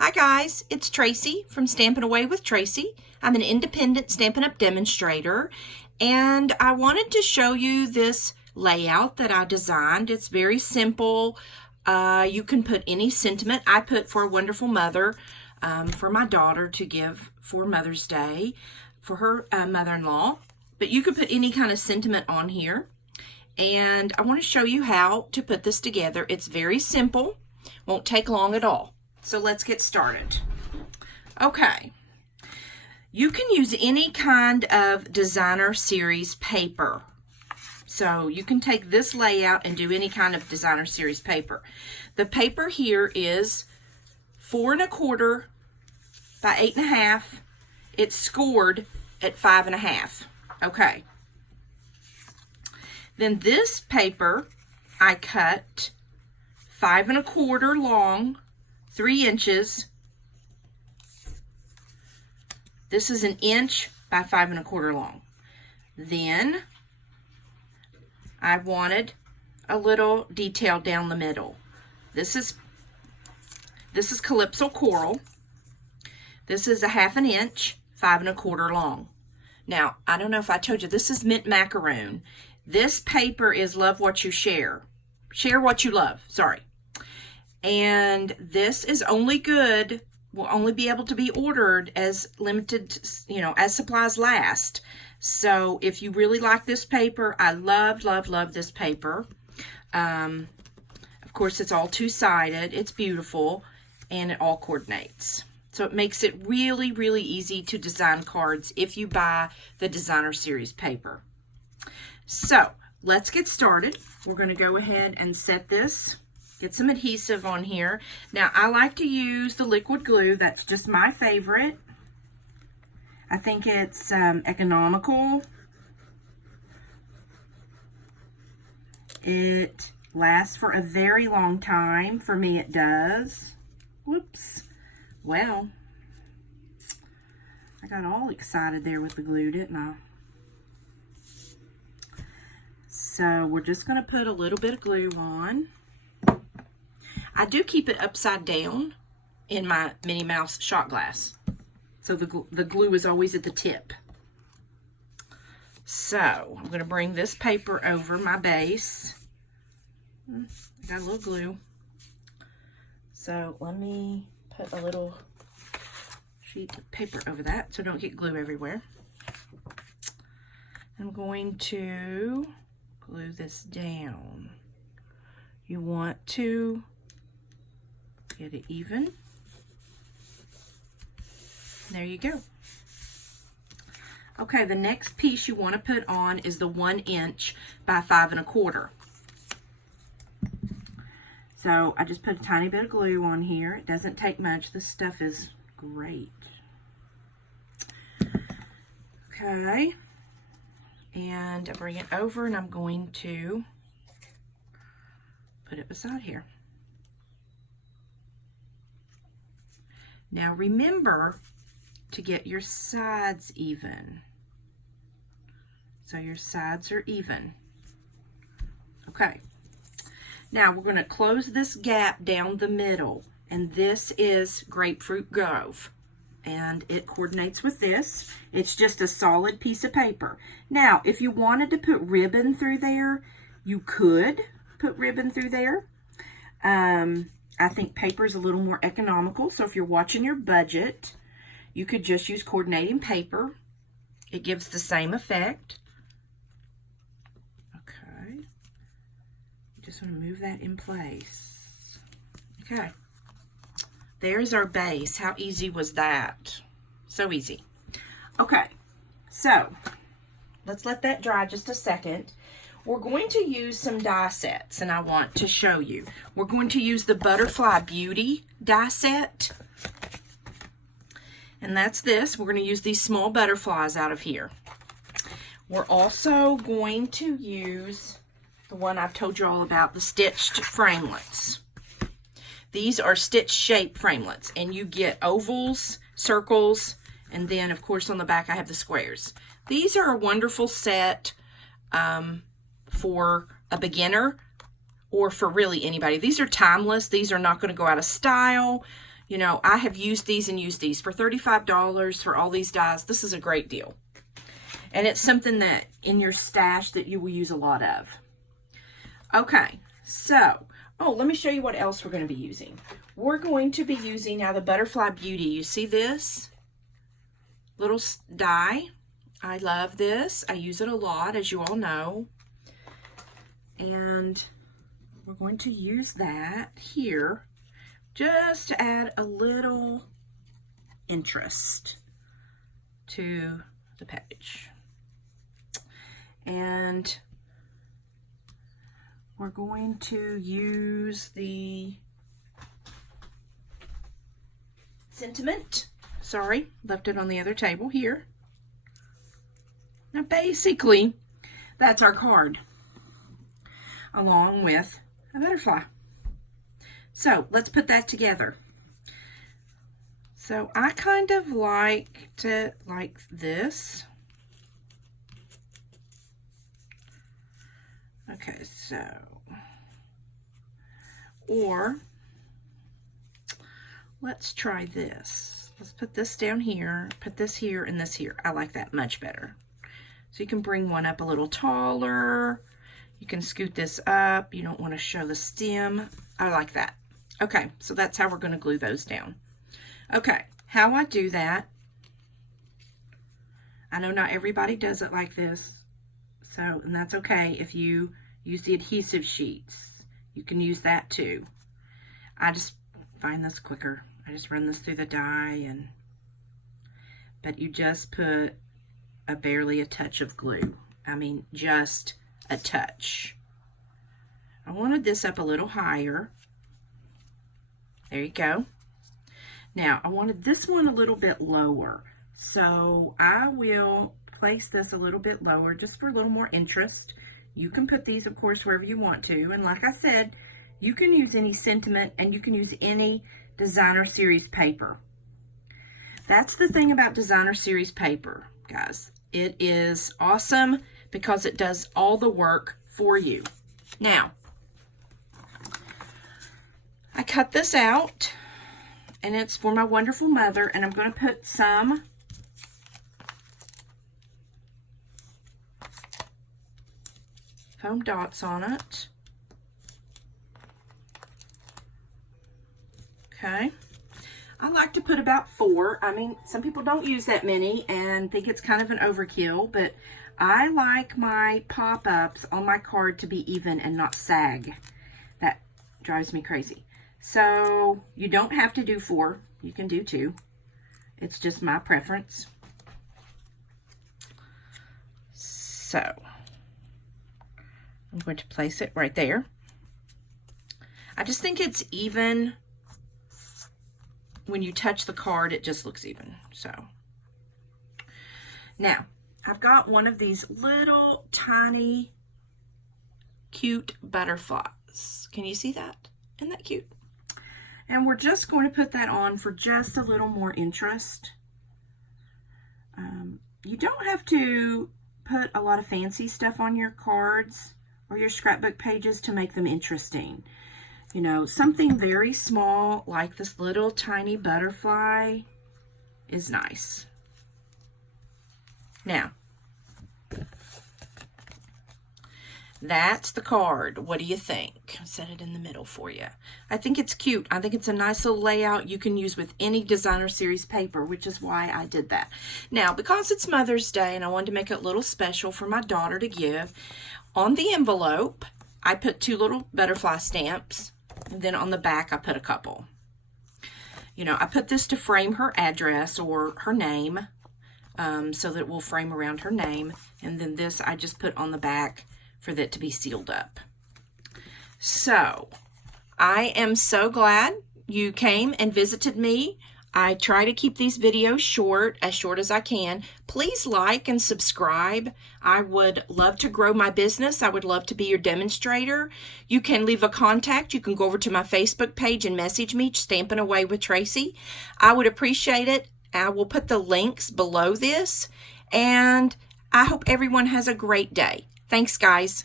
Hi guys, it's Tracy from Stampin' Away with Tracy. I'm an independent Stampin' Up! Demonstrator, and I wanted to show you this layout that I designed. It's very simple. You can put any sentiment. I put for a wonderful mother, for my daughter to give for Mother's Day, for her mother-in-law. But you could put any kind of sentiment on here. And I want to show you how to put this together. It's very simple. Won't take long at all. So let's get started. Okay, you can use any kind of designer series paper. So you can take this layout and do any kind of designer series paper. The paper here is 4 1/4 by 8 1/2. It's scored at 5 1/2. Okay. Then this paper I cut 5 1/4 long, 3 inches. This is 1 inch by 5 1/4 long. Then I wanted a little detail down the middle. This is Calypso Coral. This is 1/2 inch, 5 1/4 long. Now, I don't know if I told you, this is mint macaroon. This paper is Love What You Share. Share what you love, sorry. And this is only good, will only be able to be ordered as limited, as supplies last. So if you really like this paper, I love, love, love this paper. Of course, it's all two-sided. It's beautiful, and it all coordinates. So it makes it really, really easy to design cards if you buy the designer series paper. So let's get started. We're going to go ahead and set this. Get some adhesive on here. Now, I like to use the liquid glue. That's just my favorite. I think it's economical. It lasts for a very long time. For me, it does. Whoops. Well, I got all excited there with the glue, didn't I? So we're just going to put a little bit of glue on. I do keep it upside down in my Minnie Mouse shot glass. So the glue is always at the tip. So I'm going to bring this paper over my base. I got a little glue. So let me put a little sheet of paper over that so don't get glue everywhere. I'm going to glue this down. You want to get it even. There you go. Okay, the next piece you want to put on is the 1 inch by 5 1/4. So I just put a tiny bit of glue on here. It doesn't take much. This stuff is great. Okay. And I bring it over and I'm going to put it beside here. Now remember to get your sides even. So your sides are even. Okay. Now we're going to close this gap down the middle, and this is Grapefruit Grove, and it coordinates with this. It's just a solid piece of paper. Now, if you wanted to put ribbon through there, you could put ribbon through there. I think paper is a little more economical, so if you're watching your budget, you could just use coordinating paper. It gives the same effect. Okay. Just want to move that in place. Okay. There's our base. How easy was that? So easy. Okay. So, let's let that dry just a second. We're going to use some die sets, and I want to show you. We're going to use the Butterfly Beauty die set. And that's this. We're going to use these small butterflies out of here. We're also going to use the one I've told you all about, the stitched framelits. These are stitch shape framelits, and you get ovals, circles, and then of course on the back I have the squares. These are a wonderful set for a beginner or for really anybody. These are timeless. These are not going to go out of style. You know, I have used these and used these. For $35 for all these dies, this is a great deal. And it's something that in your stash that you will use a lot of. Okay, so, oh, let me show you what else we're going to be using. We're going to be using now the Butterfly Beauty. You see this little die? I love this. I use it a lot, as you all know. And we're going to use that here just to add a little interest to the page. And we're going to use the sentiment. Sorry, left it on the other table here. Now basically, that's our card, along with a butterfly. So let's put that together. So I kind of liked it like this. Okay, so, or let's try this. Let's put this down here, put this here, and this here. I like that much better. So you can bring one up a little taller. You can scoot this up. You don't want to show the stem. I like that. Okay, so that's how we're going to glue those down. Okay, how I do that, I know not everybody does it like this, so, and that's okay. If you use the adhesive sheets, you can use that too. I just find this quicker. I just run this through the die, but you just put barely a touch of glue. I mean, just a touch. I wanted this up a little higher. There you go. Now, I wanted this one a little bit lower, so I will place this a little bit lower just for a little more interest. You can put these, of course, wherever you want to, and like I said, you can use any sentiment and you can use any designer series paper. That's the thing about designer series paper, guys. It is awesome because it does all the work for you. Now, I cut this out, and it's for my wonderful mother, and I'm going to put some foam dots on it. Okay. I like to put about 4. I mean, some people don't use that many and think it's kind of an overkill, but I like my pop-ups on my card to be even and not sag. That drives me crazy. So you don't have to do 4. You can do 2. It's just my preference. So I'm going to place it right there. I just think it's even. When you touch the card, it just looks even. So now I've got one of these little tiny cute butterflies. Can you see that? Isn't that cute? And we're just going to put that on for just a little more interest. You don't have to put a lot of fancy stuff on your cards or your scrapbook pages to make them interesting. You know, something very small like this little tiny butterfly is nice. Now, that's the card. What do you think? I'll set it in the middle for you. I think it's cute. I think it's a nice little layout you can use with any designer series paper, which is why I did that. Now, because it's Mother's Day and I wanted to make it a little special for my daughter to give, on the envelope, I put 2 little butterfly stamps. And then on the back, I put a couple. You know, I put this to frame her address or her name, so that it will frame around her name. And then this I just put on the back for that to be sealed up. So, I am so glad you came and visited me. I try to keep these videos short as I can. Please like and subscribe. I would love to grow my business. I would love to be your demonstrator. You can leave a contact. You can go over to my Facebook page and message me, Stampin' Away with Tracy. I would appreciate it. I will put the links below this. And I hope everyone has a great day. Thanks, guys.